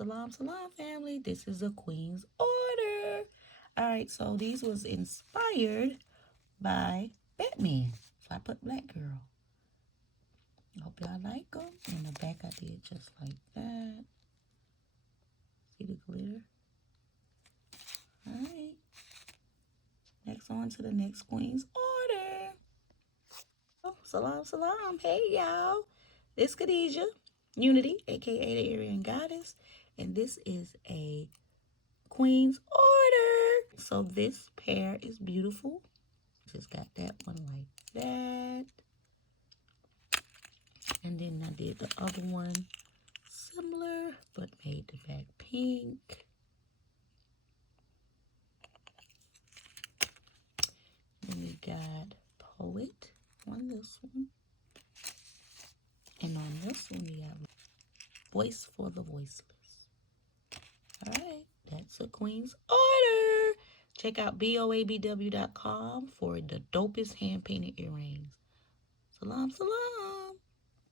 Salam, salam, family. This is a Queen's order. All right, so these was inspired by Batman. So I put Black Girl. I hope y'all like them. In the back, I did just like that. See the glitter? All right. Next, on to the next Queen's order. Oh, salam, salam. Hey, y'all. It's Khadijah, Unity, aka the Aryan Goddess. And this is a Queen's order. So this pair is beautiful. Just got that one like that. And then I did the other one similar, but made the back pink. Then we got Poet on this one. And on this one, we have Voice for the Voiceless. All right, that's a Queen's order. Check out boabw.com for the dopest hand-painted earrings. Salam, salam.